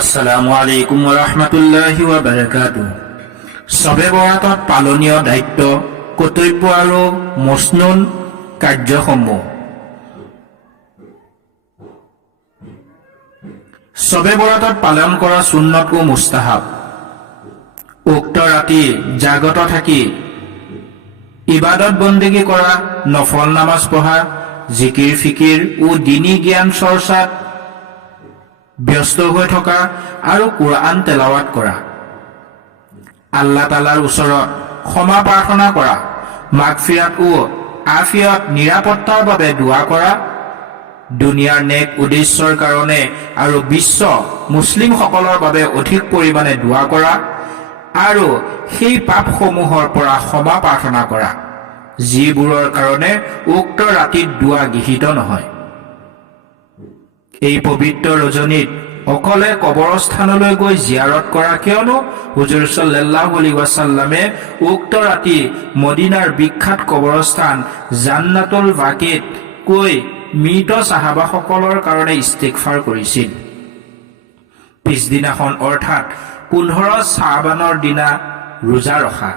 আসসালামু আলাইকুম ওয়া ৰাহমাতুল্লাহি ওয়া বাৰাকাতুহু। সবে বৰাতত পালনীয় দায়িত্ব, কৰ্তব্য আৰু মসনুন কাৰ্যসমূহ। সবে বৰাতত পালন কৰা সুন্নত ও মুস্তাহাব। উক্ত ৰাতি জাগত থাকি ইবাদত বন্দেগী কৰা, নফল নামাজ পঢ়া, জিকিৰ ফিকিৰ ও দিনী জ্ঞান চৰ্চাত ব্যস্ত হৈ থকা আৰু কোৰআন তেলাৱাত কৰা, আল্লাহ তালাৰ ওচৰত ক্ষমা প্ৰাৰ্থনা কৰা, মাগফিৰাত ও আফিয়ত নিৰাপত্তাৰ বাবে দোৱা কৰা, দুনিয়াৰ নেক উদ্দেশ্যৰ কাৰণে আৰু বিশ্ব মুছলিমসকলৰ বাবে অধিক পৰিমাণে দোৱা কৰা আৰু সেই পাপসমূহৰ পৰা ক্ষমা প্ৰাৰ্থনা কৰা যিবোৰৰ কাৰণে উক্ত ৰাতিত দোৱা গৃহীত নহয়। এই পবিত্ৰ ৰজনীত অকলে কবৰস্থানলৈ গৈ জিয়াৰত কৰা, কিয়নো হুজুৰ সাল্লাল্লাহু আলাইহি ওয়াসাল্লামে উক্ত ৰাতি মদিনাৰ বিখ্যাত কবৰস্থান জান্নাতুল বাকিত গৈ মৃত সাহাবাসকলৰ কাৰণে ইস্তিগফাৰ কৰিছিল। পিছদিনাখন অৰ্থাৎ 15 শ্বাবানৰ দিনা ৰোজা ৰখা।